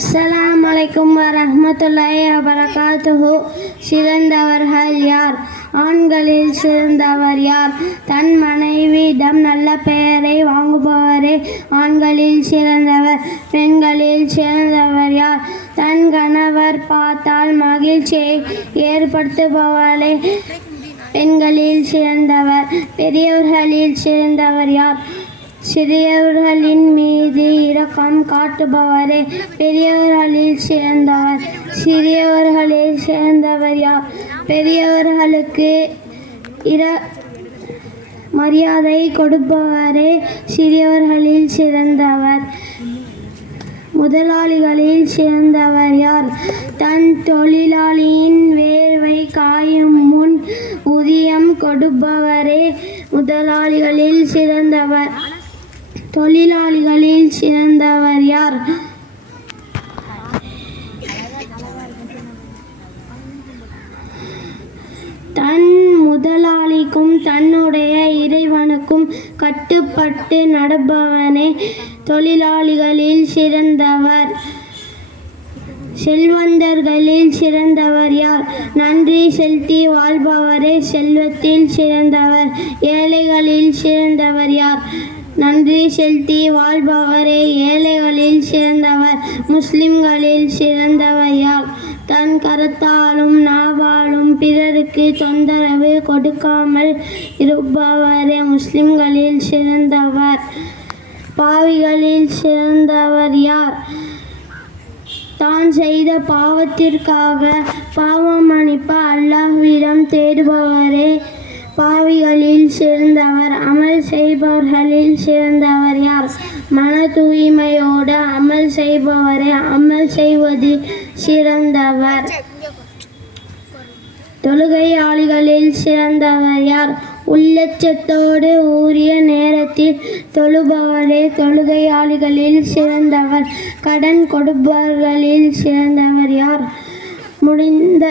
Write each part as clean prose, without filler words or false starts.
அஸ்ஸலாமு அலைக்கும் வரஹ்மத்துல்லாஹி வபரகாத்துஹு. சிறந்தவர்கள் யார்? ஆண்களில் சிறந்தவர் யார்? தன் மனைவியிடம் நல்ல பெயரை வாங்குபவரே ஆண்களில் சிறந்தவர். பெண்களில் சிறந்தவர் யார்? தன் கணவர் பார்த்தால் மகிழ்ச்சியை ஏற்படுத்துபவரே பெண்களில் சிறந்தவர். பெரியவர்களில் சிறந்தவர் யார்? சிறியவர்களின் மீது இரக்கம் காட்டுபவரே பெரியவர்களில் சிறந்தவர். சிறியவர்களில் சிறந்தவர் யார்? பெரியவர்களுக்கு மரியாதை கொடுப்பவரே சிறியவர்களில் சிறந்தவர். முதலாளிகளில் சிறந்தவர் யார்? தன் தொழிலாளியின் வேர்வை காயும் முன் ஊதியம் கொடுப்பவரே முதலாளிகளில் சிறந்தவர். தொழிலாளிகளில் சிறந்தவர் யார்? தன் முதலாளிக்கும் தன்னுடைய இறைவனுக்கும் கட்டுப்பட்டு நடப்பவனே தொழிலாளிகளில் சிறந்தவர். செல்வந்தர்களில் சிறந்தவர் யார்? நன்றி செலுத்தி வாழ்பவரே செல்வத்தில் சிறந்தவர். ஏழைகளில் சிறந்தவர் யார்? நன்றி செலுத்தி வாழ்பவரே ஏழைகளில் சிறந்தவர். முஸ்லிம்களில் சிறந்தவர் யார்? தன் கரத்தாலும் நாவாலும் பிறருக்கு தொந்தரவு கொடுக்காமல் இருப்பவரே முஸ்லிம்களில் சிறந்தவர். பாவிகளில் சிறந்தவர் யார்? தான் செய்த பாவத்திற்காக பாவ மன்னிப்பு அல்லாஹ்விடம் தேடுபவரே பாவிகளில் சிறந்தவர். அமல் செய்பவர்களில் சிறந்தவர் யார்? மன தூய்மையோடு அமல் செய்பவரே அமல் செய்வதில் சிறந்தவர். தொழுகையாளிகளில் சிறந்தவர் யார்? உள்ளச்சத்தோடு உரிய நேரத்தில் தொழுபவரே தொழுகையாளிகளில் சிறந்தவர். கடன் கொடுப்பவர்களில் சிறந்தவர் யார்? முடிந்த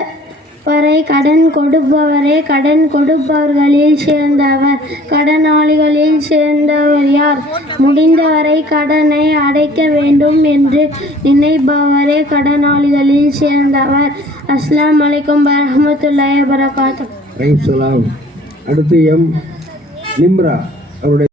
வரை கடன் கொடுப்பவரே கடன் கொடுப்பவர்களில் சிறந்தவர். கடனாளிகளில் சிறந்தவர் யார்? முடிந்தவரை கடனை அடைக்க வேண்டும் என்று நினைப்பவரே கடனாளிகளில் சிறந்தவர். அஸ்ஸலாமு அலைக்கும் வரஹ்மத்துல்லாஹி வபரகாத்துஹு. அடுத்து எம் நிம்ரா அவருடைய